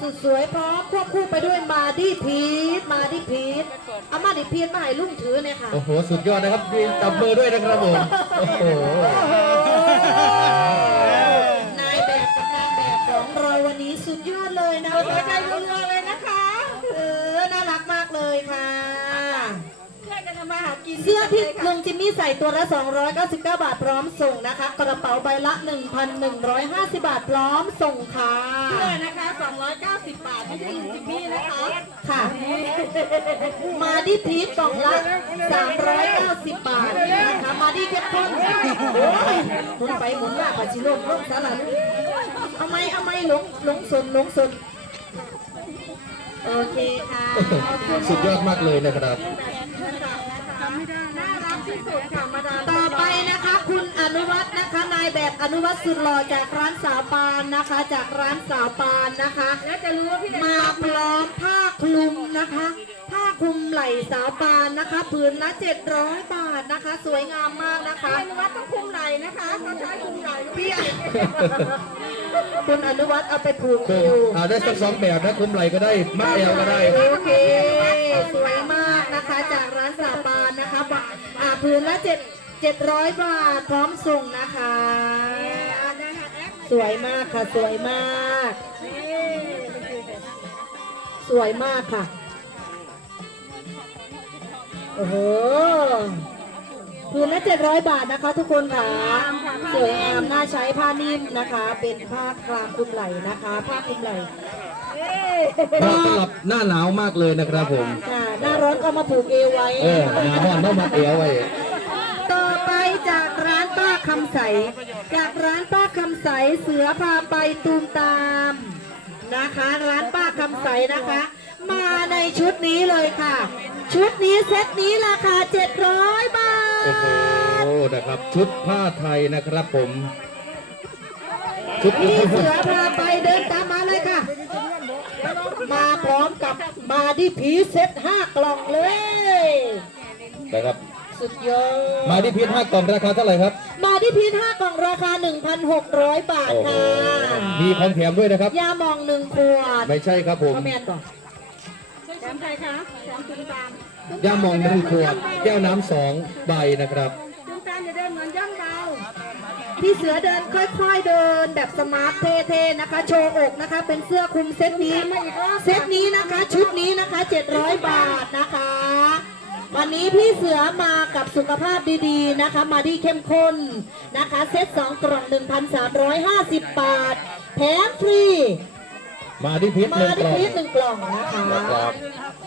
สุดสวยพร้อมควบคู่ไปด้วยมาดิพีทมาดิพีทเอามาดิพีทมาให้ลุงถือเนี่ยค่ะ โอ้โห สุดยอดนะครับดีจับมือด้วยนะครับผมโอ้โหนายแบบกับนางแบบของเราวันนี้สุดยอดเลยนะหัวใจรัวๆเลยนะคะ เออ น่ารักมากเลยค่ะ ช่วยกันทำมาหากิน เสื้อที่ลุงจิมมี่ใส่ตัวละ 299 บาทพร้อมส่งนะคะ กระเป๋าใบละ 1,150 บาทพร้อมส่งค่ะเสื้อนะคะ 290 บาทไม่ใช่ลุงจิมมี่นะคะ ค่ะ มาดิพีทกล่องละ 390 บาทนะคะ มาดิเข้มข้นโอ้ยหมุนไปหมุนมาปัจจิโลกโลกสาระลูกเอาไหมเอาไหมหลงหลงสนหลงสนโอเคค่ะขอบคุณสุดยอดมากเลยนะครับ ต่อไปนะคะคุณอนุวัฒน์นะคะนายแบบอนุวัฒน์สุดหล่อจากร้านสาวปานนะคะ จากร้านสาวปานนะคะแล้วจะรู้ว่าพี่แดงมาพร้อมผ้าคลุมนะคะผ้า คลุมไหล่สาวปานนะคะผืนละ700บาทนะคะ สวยงามมากนะคะอนุวัฒน์ต้องคุมไหล่นะคะเขาใช้คุมไหล่พี่คุณอนุวัฒน์เอาไปผูกคุอมยู่อ่าได้สักสองแบบนะคุมไหลก็ได้มัดเอวก็ได้โอเคสวยมากนะคะ จากร้านสาวปานนะคะบะอ่าผืนละ7 700 บาทพร้อมส่งนะคะสวยมากค่ะ สวยมาก สวยมากค่ะ โอ้โหผืนละ700บาทนะคะทุกคนค่ะสวยงามน่าใช้ผ้านิ่มนะคะ เป็นผ้ากลางคลุมไหล่นะคะ ผ้าคลุมไหล่เหมาะสำหรับหน้าหนาวมากเลยนะครับผมค่ะหน้าร้อนก็มาผูกเอวไว้เออหน้าร้อนต้องมัดเอวไว้ ต่อไปจากร้านป้าคำใส จากร้านป้าคำใสเสือพาไปตูมตามนะคะ ร้านป้าคำใสนะคะ มาในชุดนี้เลยค่ะ ชุดนี้เซตนี้ราคา 700 บาโอ้โหทนะครับ ชุดผ้าไทยนะครับผม ชุดพี่เสือพาไปเดินตามมาเลยค่ะ มาพร้อมกับมาดิผีเซต5กล่องเลย นะครับ สุดยอด มาที่พีทห้ากล่องราคาเท่าไหร่ครับมาที่พีท5กล่องราคา 1,600 บาทโอ้โหค่ะมีของแถมด้วยนะครับ ยาหมองหนึ่งขวดไม่ใช่ครับผมพ่อแม่นก่อนแถ มใครคะแถมตุ้มตามย่ามองหนึ่งขวดแก้วน้ำสองใบนะครับตุ้มตามอย่าเดินเหมือนย่องเบาพี่เสือเดินค่อยๆเดินแบบสมาร์ทเท่ๆนะคะ โชว์อกนะคะ เป็นเสื้อคลุมเซตนี้เซตนี้นะคะ ชุดนี้นะคะ 700 บาทนะคะ วันนี้พี่เสือมากับสุขภาพดีๆนะคะ มาดีเข้มข้นนะคะ เซต2กล่อง 1,350 บาทแถมฟรี มาที่พีทหมานึ่งที่กล่อง พีทหนึ่งกล่องนะคะนะครับ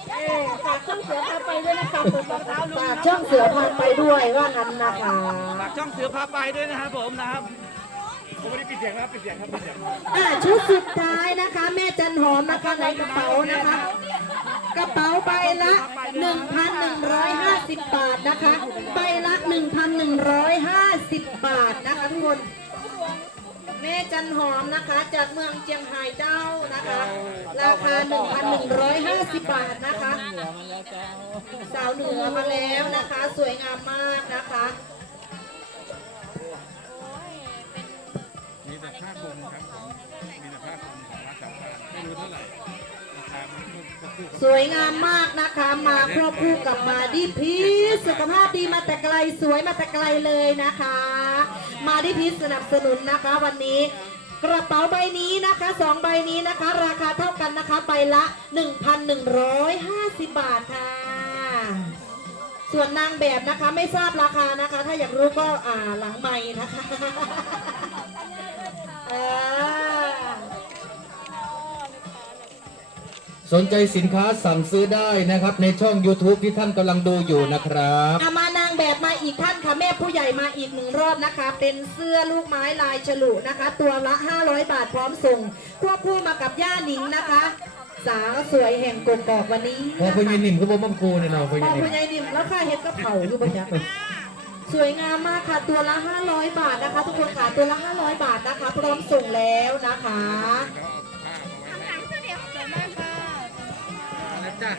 เอ๊ะฝากช่องเสือพาไปด้วยนะคะเปิดรองเท้าลุงฝากช่องเสือพาไปด้วยว่างั้นนะคะฝากช่องเสือพาไปด้วยนะครับผมนะครับผมไม่ได้ปิดเสียงนะครับปิดเสียงครับปิดเสียงอะชุดสุดท้ายนะคะ แม่จันหอมนะคะในกระเป๋านะคะ กระเป๋าใบละ 1,150 บาทนะคะ ใบละ 1,150 บาทนะคะทุกคน แม่จันหอมนะคะจากเมืองเจียงไฮ้เจ้านะคะ ราคา 1,150 บาทนะคะ สาวเหนือมาแล้วนะคะ สวยงามมากนะคะมีแต่ผ้าคลุมครับผมมีแต่ผ้าคลุมของร้านสาวพานไม่รู้เท่าไหร่ราคามันก็คู่กับสวยงามมากนะคะมาครอบคู่กับมาดิพีชสุขภาพดีมาแต่ไกลสวยมาแต่ไกลเลยนะคะ มาดิพีชสนับสนุนนะคะวันนี้ กระเป๋าใบนี้นะคะสองใบนี้นะคะ ราคาเท่ากันนะคะใบละ 1,150 บาทค่ะ ส่วนนางแบบนะคะไม่ทราบราคานะคะ ถ้าอยากรู้ก็อ่าหลังใหม่นะคะอ่าสนใจสินค้าสั่งซื้อได้นะครับในช่อง YouTube ที่ท่านกำลังดูอยู่นะครับ อามานางแบบมาอีกท่านค่ะแม่ผู้ใหญ่มาอีกหนึ่งรอบนะคะ เป็นเสื้อลูกไม้ลายฉลุนะคะ ตัวละ 500 บาทพร้อมส่งควบคู่มากับย่าหนิงนะคะ สาวสวยแห่งกกอกวันนี้พอคุณยินนิ่มคือบ่มั่มครูเนี่ยเนาะคุณพยิอนนิ่มผู้ใหญ่นิ่มแล้วค่ะเห็ดกระเผาอยู่บนยักษ์สวยงามมากค่ะตัวละ 500 บาทนะคะ ทุกคนค่ะตัวละ 500 บาทนะคะ พร้อมส่งแล้วนะคะแล้วจ้ะ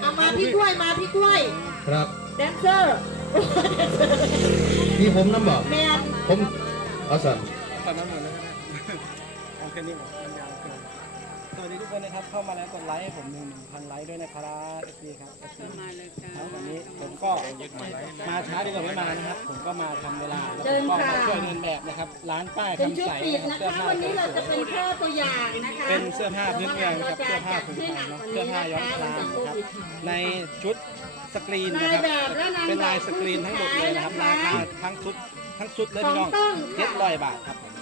เอามาพี่กล้วยมาพี่กล้วย ครับ แดนเซอร์ นี่ผมน้ำบอกแมนผมเอาสั่นตัดน้ำหมดแล้วนะเอาแค่นี้หมดมันยาวเกินสวัสดีทุกคนนะครับ เข้ามาแล้วกดไลค์ให้ผมหนึ่งพันไลค์ด้วยนะครับเอฟซีครับ FC มาเลยค่ะแล้ววันนี้ผมก็มาช้าดีกว่าไม่มานะครับ ผมก็มาทำเวลาแล้วเชิผมญก็ค่ะมาช่วยเดินแบบนะครับ ร้านป้ายเป็นคำชุดใสปิดนะครับนะเสื้อคะผ้าวันนี้เราจะเป็นแค่ตัวอย่างนะคะเป็นเสื้อผ้าพื้นเมืองนะครับเสื้อผ้าพื้นที่ไทหนัยกเนาะกว่าเสื้อนี้ผ้านะย้อนคะคลามจากโคนะครับวิดค่ะในชุด สกรีนนานะยครับแบบและนางเป็นแบลายบสกรีนทั้งหมดเลยนะครับราคาทั้งชุดทั้งชุดเลยพี่น้องของต้องเจ็ดค่ะร้อยบาทครับผม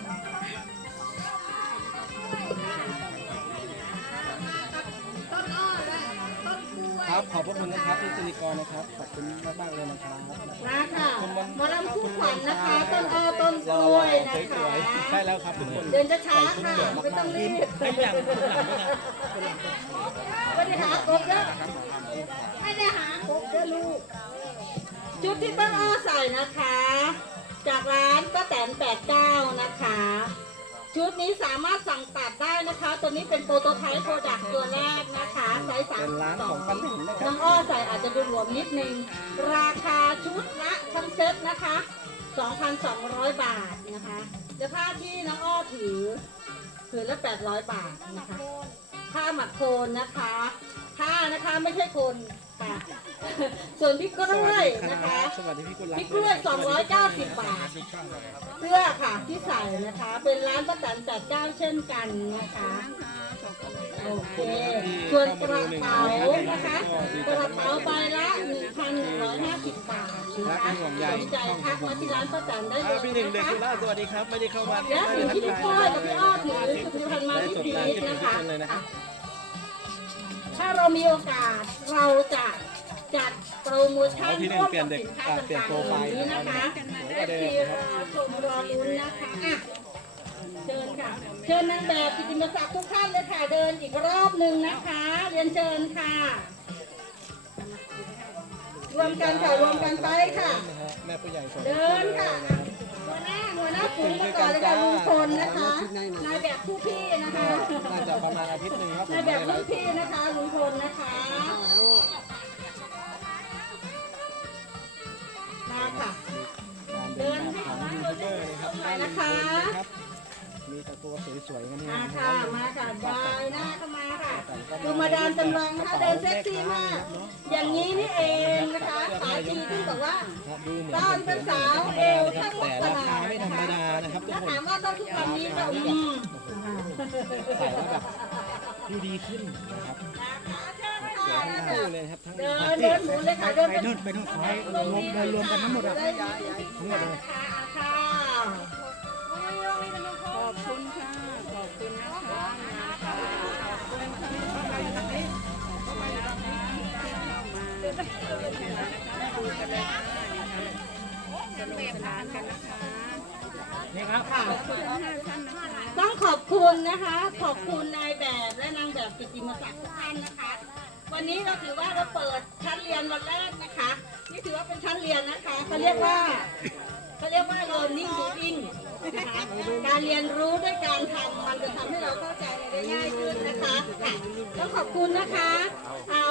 ต้นอ้อและต้นกล้วยครับขอบพระคุณนะครับพี่สิริกรนะครับขอบคุณมากๆเลยนะครับมาค่ะหมอลำคู่ขวัญนะคะ ต้นอ้อต้นกล้วยนะสคะวยๆใช่แล้วครับทุกคนเดินช้าๆค่ะไม่ต้องรีบให้อย่างคนหลังด้วยนะไม่ได้หากบเยอะไม่ได้หากบเยอะลูก ชุดที่ต้นอ้อใส่นะคะ จากร้านป้าแตน89 นะคะ ชุดนี้สามารถสั่งตัดได้นะคะ ตัวนี้เป็นโปรโตไทป์โปรดักต์ตัวแรกนะคะไซส์เป็นร้านของปัน32ถึงนะคน้รัองอ้อใส่อาจจะดูหลวมนิดนึง ราคาชุดละทั้งเซ็ตนะคะ 2,200 บาทนะคะเดี๋ยวผ้าที่น้องอ้อถือ ถือละ800 บาทนะคะ ผ้าหมักโคนนะคะผ้านะคะไม่ใช่คนค่ะส่วนพี่กล้วยนะคะสวัสดีพี่กุลรัตพี่น์กล้วย290 บาท เสื้อค่ะที่ใส่นะคะ เป็นร้านประจันจัดเจ้าเช่นกันนะคะโอเคส่วนกระเป๋านะคะกระเป๋าใบละ1,150บาท นะคะสนใจทักมาที่ร้านประจันได้เลอ่ายพี่หนึ่งเด็กนะคุคะณล่าสวัสดีครับ ไม่ได้เข้ามาและไม่สิ่งได้ที่ทัพี่กก้ทาอยยกับพี่อ้อถือผลิตภัณฑ์มาที่พีชนะคะถ้าเรามีโอกาสเราจะจัดโปรโมชั่นเอาพี่หนึ่ร่งวมเปลี่ยกันบเด็กสินค้าอ่าเปลี่ยนต่างโปรไฟๆล์นี้นะคะหัวกระเอฟเดิซีมนะครับชมรอลุ้นนะคะอะเชิญค่ะ เชิญนางแบบกิติมศักดิ์ทุกท่านเลยค่ะเดินอีกรอบหนึ่งนะคะ เรียนเชิญค่ะร วมกันค่ะรวมกันไปค่ะนะฮะแม่ผู้ใหญ่สองเดินค่ะหัวหน้าหัวหน้าฝูงมาก่อนเลยค่ะลุงพลนะคะนายแบบผู้พี่นะคะน่าจะประมาณอาทิตย์หนึ่งครับผมนายแบบผู้พี่นะคะลุงพลนะคะมาค่ะเดินของยูทูบเบอร์นะครับไปนะคะครับมีแต่ตัวสวยๆกันนี่มาค่ะมาค่ะบายหน้าเข้ามาค่ะดู มาดามจำลองนะคะเดินเซ็กซี่มาก อย่างนี้นี่เองนะคะสายชีที่บอกว่าดูเหมือนตอนเป็นสาวเอวทั้งหมดแต่ขรานาคาดไม่ธรนะรมคะดานะครับทุกถ้าคนถามว่าต้องทุกวันนี้ก็อืมใส่แล้วแบบดูดีขึ้นนะครับเชิญทั้งค่ะคู่เลยนะครับทั้งเดินเดินหมุนเลยค่ะเดินไปนู่นไปนู่นไปรวมเดินรวมกันทั้งหมดอะ ได้ทั้งหมดเลยค่ะ นุกสนานกันนะคะนี่ครับค่ะต้องขอบคุณนะคะ ขอบคุณนายแบบและนางแบบกิติมศักดิ์ทุกท่านนะคะ วันนี้เราถือว่าเราเปิดชั้นเรียนวันแรกนะคะ นี่ถือว่าเป็นชั้นเรียนนะคะเขาเรียกว่าเขาเรียกว่า learning doing นะคะการเรียนรู้ด้วยการทำมันจะทำให้เราเข้าใจอะไรได้ง่ายขึ้นนะคะต้องขอบคุณนะคะ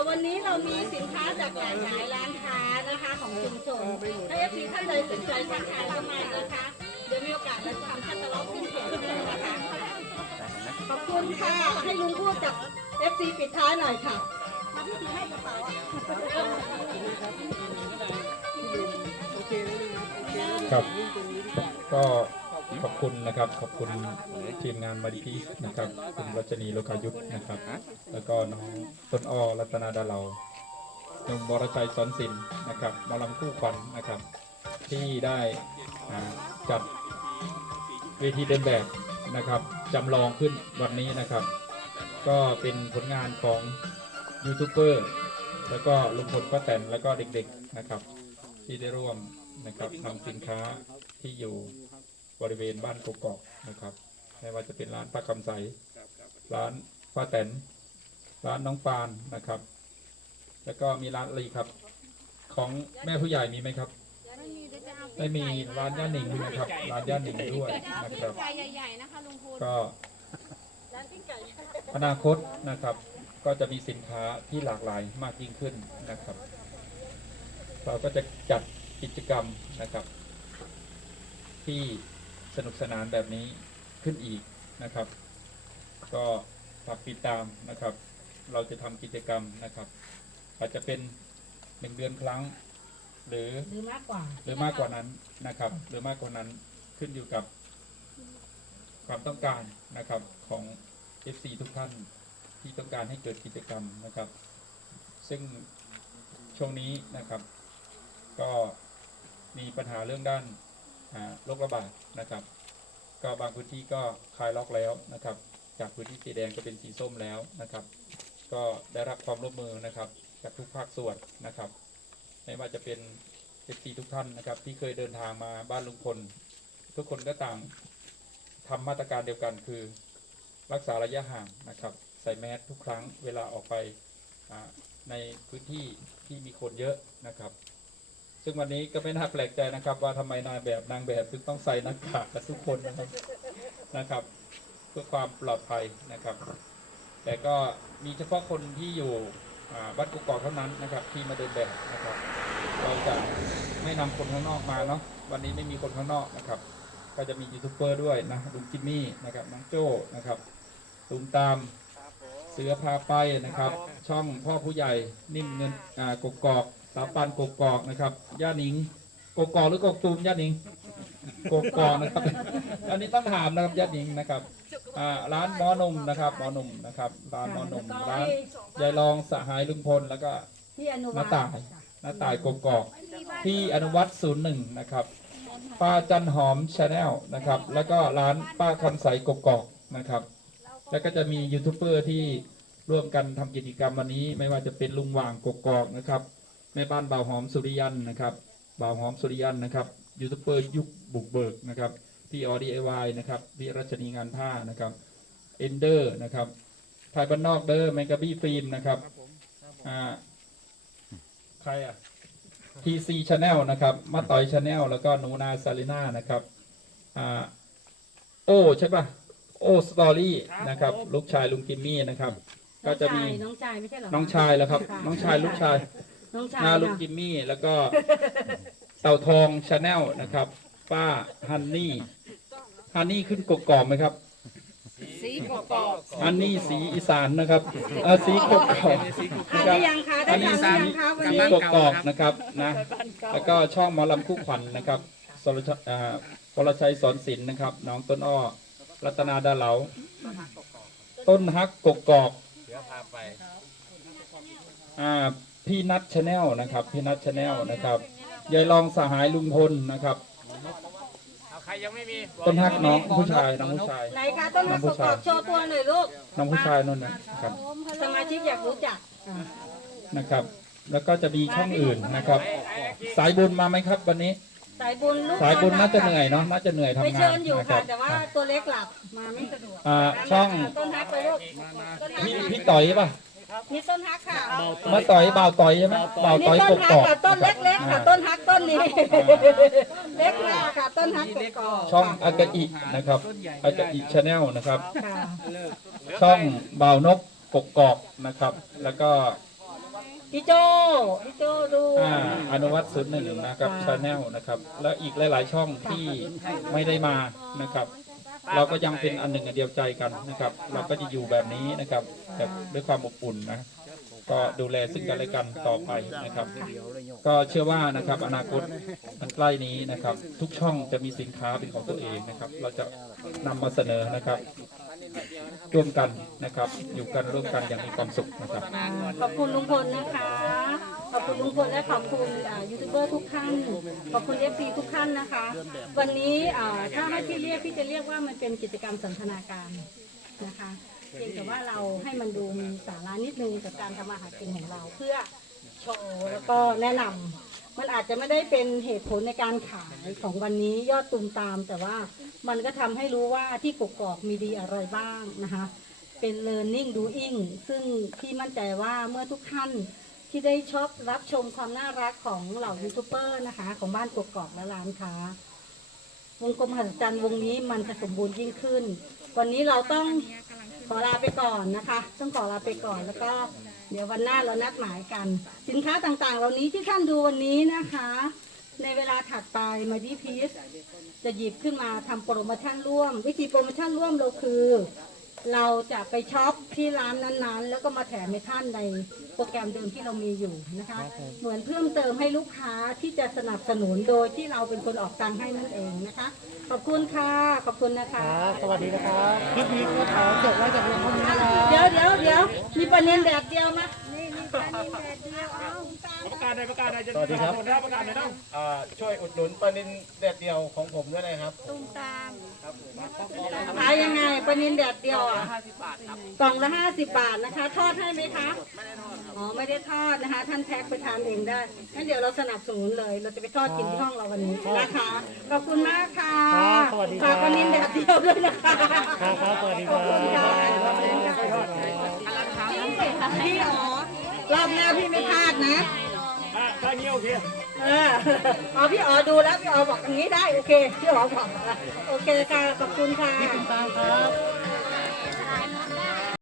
วันนี้เรามีสินค้าจากหลายหลายร้านค้านะคะของชุมชนถ้าเอฟซีท่านใดสนใจทักทายเข้ามานะคะ เดี๋ยวมีโอกาสเราจะทำแคตตาล็อกขึ้นเพจนะคะขอบคุณค่ะให้ลุงพูดกับ FC ปิดท้ายหน่อยค่ะมาพี่ถือให้กระเป๋าอะครับก็ ขอบคุณนะครับ ขอบคุณทีมงานมาดิพีสนะครับ คุณรัชนีโลกายุทธนะครับ แล้วก็น้องต้นอ้อรัตนาดาเราหนุ่มบรชัยสอนศิลป์นะครับมอลำคู่ขวัญนะครับ ที่ได้จัดเวทีเดินแบบนะครับจำลองขึ้นวันนี้นะครับ ก็เป็นผลงานของยูทูบเบอร์แล้วก็ลุงพลป้าแตนแล้วก็เด็กๆนะครับ ที่ได้ร่วมนะครับนำสินค้าที่อยู่ บริเวณบ้านกกอกนะครับ ไม่ว่าจะเป็นร้านป้าคำใส ร้านป้าแตน ร้านน้องปานนะครับ แล้วก็มีร้านอะไรอีกครับ ของแม่ผู้ใหญ่มีไหมครับไม่มีร้านย่าหนิงนะครับ ร้านย่าหนิงด้วยนะครับใจใหญ่ๆนะคะลุงพลก็อนาคตนะครับ ก็จะมีสินค้าที่หลากหลายมากยิ่งขึ้นนะครับ เราก็จะจัดกิจกรรมนะครับ ที่ส นุกสนานแบบนี้ขึ้นอีกนะครับ ก็ฝฝากติดตามนะครับ เราจะทำกิจกรรมนะครับ อาจจะเป็นหนึ่งเดือนครั้ง หรือหรือมากกว่าหรือมากกว่านั้นนะครับ หรือมากกว่านั้นขึ้นอยู่กับความต้องการนะครับของ FC ทุกท่านที่ต้องการให้เกิดกิจกรรมนะครับ ซึ่งช่วงนี้นะครับ ก็มีปัญหาเรื่องด้านอ่า โรคระบาดนะครับ ก็บางพื้นที่ก็คลายล็อกแล้วนะครับ จากพื้นที่สีแดงก็เป็นสีส้มแล้วนะครับ ก็ได้รับความร่วมมือนะครับ จากทุกภาคส่วนนะครับ ไม่ว่าจะเป็นเอฟซีทุกท่านนะครับ ที่เคยเดินทางมาบ้านลุงพลทุกคนก็ต่างทำมาตรการเดียวกันคือ รักษาระยะห่างนะครับ ใส่แมสทุกครั้งเวลาออกไปในพื้นที่ที่มีคนเยอะนะครับ ซึ่งวันนี้ก็ไม่น่าแปลกใจนะครับ ว่าทำไมนายแบบนางแบบถึงต้องใส่หน้ากากกันทุกคนนะครับนะครับ เพื่อความปลอดภัยนะครับ แต่ก็มีเฉพาะคนที่อยู่อ่าบ้านกุกกอกเท่านั้นนะครับ ที่มาเดินแบบนะครับ เราจะไม่นำคนข้างนอกมาเนาะวันนี้ไม่มีคนข้างนอกนะครับ ก็จะมียูทูบเบอร์ด้วยนะลุงจิมมี่นะครับน้องโจ้นะครับตุมตามเสือพาไปนะครับ ช่องพ่อผู้ใหญ่นิ่มเงินอ่ากกอก สาปันกกอกนะครับย่าหนิงกกอกหรือกกตูมย่าหนิงกกอกนะครับ อันนี้ต้องถามนะครับย่าหนิงนะครับอ่าร้านหมอนุ่มนะครับหมอนุ่มนะครับร้านหมอนุ่มร้านยายรองสหายลุงพลแล้วก็ที่อนุวัน้าฒต่ายน้าต่ายกกอกที่อนุวัตศูนย์หนึ่งนะครับป้าจันหอมชาแนลนะครับ แล้วก็ร้านป้าคำใสกกอกนะครับ แล้วก็จะมียูทูบเบอร์ที่ร่วมกันทำกิจกรรมวันนี้ ไม่ว่าจะเป็นลุงหว่างกกอกนะครับ ม่บ้านบ่าวหอมสุริยันนะครับบ่าวหอมสุริยันนะครับยูทูบเบอร์ยุคบุกเบิกนะครับพี่ออดีไอวนะครับพี่รัชนีงานผ้านะครับเอนเดอร์นะครับไทยบ้านนอกเดอร์แมงกะบี้ฟิล์มนะครับอ่าใครอะ TC Channel นะครับมาต่อย Channel แล้วก็หนูนาซาลิน่านะครับอ่าโอ้ใช่ปะโอ้สตอรี่นะครับ ลูกชายลุงกิมมี่นะครับ ก็จะมีน้องชายไม่ใช่เหรอน้องชายแล้วครับ น้องชายลูกชาย น้องชายนาลุงค่ะกิมมี่ แล้วก็เต่าทอง Channel นะครับ ป้าฮันนี่ฮันนี่ขึ้นกกอกไหมครับ สีกกอกฮันนี่สีอีสานนะครับเออสีกกอกทานได้ยังคะได้ทานหรือยังคะวันสีนี้กกอกนะครับนะแล้วก็ช่องหมอลำคู่ขวัญนะครับสรชอ่าพลชัยสอนศิลป์นะครับ น้องต้นอ้อรัตนาดาเหลา ต้นฮักกกอกเสือพาไปอ่า พี่นัทชาแนลนะครับ พี่นัทชาแนลนะครับยายรองสหายลุงพลนะครับเอาใครยังไม่มีต้นฮักน้องผู้ชายน้องผู้ชายไหนคะต้นฮักกกอกโชว์ตัวหน่อยลูกน้องผู้ชายนั่นนะครับสมาชิกอยากรู้จักอ่านะครับ แล้วก็จะมีช่องอื่นนะครับ สายบุญมาไหมครับวันนี้ สายบุญลูกสายบุญน่าจะเหนื่อยเนาะน่าจะเหนื่อยทำไปงาเชินญอยู่นะคค่ะรับแต่ว่าตัวเล็กหลับมาไม่สะดวกอ่าช่องต้นฮักไปลูกต้นฮักพี่พี่ต่อยป่ะ นี่ต้นฮักค่ะมาต่อยบ่าวต่อยใช่ไหมบ่าวนี่ต่อยต้กนกฮัอกกกับต้นเล็กๆค่ะ ต้นฮักต้นนี้ เล็กมากค่ะ ต้นฮักกกอกช่องอากาอินะครับอากาอิชาแนลนะครับค่ะช่องบ่าวนกกกอกนะครับ แล้วก็พี่โจพี่โจดูอ่าอนุวัตศูนย์หนึ่งนะครับชาแนลนะครับ แล้วอีกหลาย ๆ ช่องที่ไม่ได้มานะครับ เราก็ยังเป็นอันหนึ่งอันเดียวใจกันนะครับ เราก็จะอยู่แบบนี้นะครับแบบด้วยความอบอุ่นนะก็ดูแลซึ่งกันและกันต่อไปนะครับ ก็เชื่อว่านะครับอนาคตอันใกล้นี้นะครับ ทุกช่องจะมีสินค้าเป็นของตัวเองนะครับ เราจะนำมาเสนอนะครับ ร่วมกันนะครับ อยู่กันร่วมกันอย่างมีความสุขนะครับ ขอบคุณลุงพลนะคะ ขอบคุณลุงพลและขอบคุณยูทูบเบอร์ทุกท่าน ขอบคุณเอฟซีทุกท่านนะคะ วันนี้ถ้าให้พี่เรียกพี่จะเรียกว่ามันเป็นกิจกรรมสันทนาการนะคะเพียงแต่ว่าเราให้มันดูมีสาระนิดนึงกับการทำมาหารกินของเราเพื่อโชว์แล้วก็แนะนำ มันอาจจะไม่ได้เป็นเหตุผลในการขายของวันนี้ยอดตุมตาม แต่ว่ามันก็ทำให้รู้ว่าที่กกอกมีดีอะไรบ้างนะคะ เป็น learning doing ซึ่งพี่มั่นใจว่าเมื่อทุกท่านที่ได้ชอบรับชมความน่ารักของเหล่ายูทูบเบอร์นะคะ ของบ้านกกอกและร้านค้าวงกลมหัศจรรย์วงนี้มันจะสมบูรณ์ยิ่งขึ้น วันนี้เราต้องขอลาไปก่อนนะคะ ต้องขอลาไปก่อนแล้วก็ เดี๋ยววันหน้าเรานัดหมายกัน สินค้าต่างๆ เหล่านี้ที่ท่านดูวันนี้นะคะ ในเวลาถัดไปมาดีพีซจะหยิบขึ้นมาทำโปรโมชั่นร่วม วิธีโปรโมชั่นร่วมเราคือ เราจะไปช็อปที่ร้านนั้นๆ แล้วก็มาแถมให้ท่านในโปรแกรมเดิมที่เรามีอยู่นะคะ เหมือนเพิ่มเติมให้ลูกค้าที่จะสนับสนุนโดยที่เราเป็นคนออกตังค์ให้นั่นเองนะคะ ขอบคุณค่ะ ขอบคุณนะคะ ครับสวัสดีนะครับคลิปนี้ก็ขอจบไว้จากเพียงเท่านี้นะครับ เดี๋ยวเดี๋ยวเดี๋ยวมีปลาเนียนแดดเดียวมา ประกาศในประกาศในจะสวัสดีครับหมดแล้วประกาศในน้องอ่าช่วยอุดหนุนปลานินแดดเดียวของผมด้วยนะครับขายยังไงปลาเนียนแดดเดียวอะกล่องละห้าสิบบาทนะคะ ทอดให้ไหมคะ อ๋อไม่ได้ทอดนะคะ ท่านแพ็คไปทานเองได้งั้นเดี๋ยวเราสนับสนุนเลย เราจะไปทอดกินที่ห้องเราวันนี้นะคะ ขอบคุณมากค่ะครับสวัสดีครับ ฝากปลาเนียนแดดเดียวด้วยนะคะครับครับสวัสดีคขรัอบคุณค่ะบพี่อ๋อ รอบหน้าพี่ไม่พลาดนะ ถ้าเงี้ยโอเคเอออ๋อพี่อ๋อดูแล้วพี่อ๋อบอกอย่างนี้ได้โอเค พี่อ๋อบอกโอเคค่ะขอบคุณค่ะตามครับ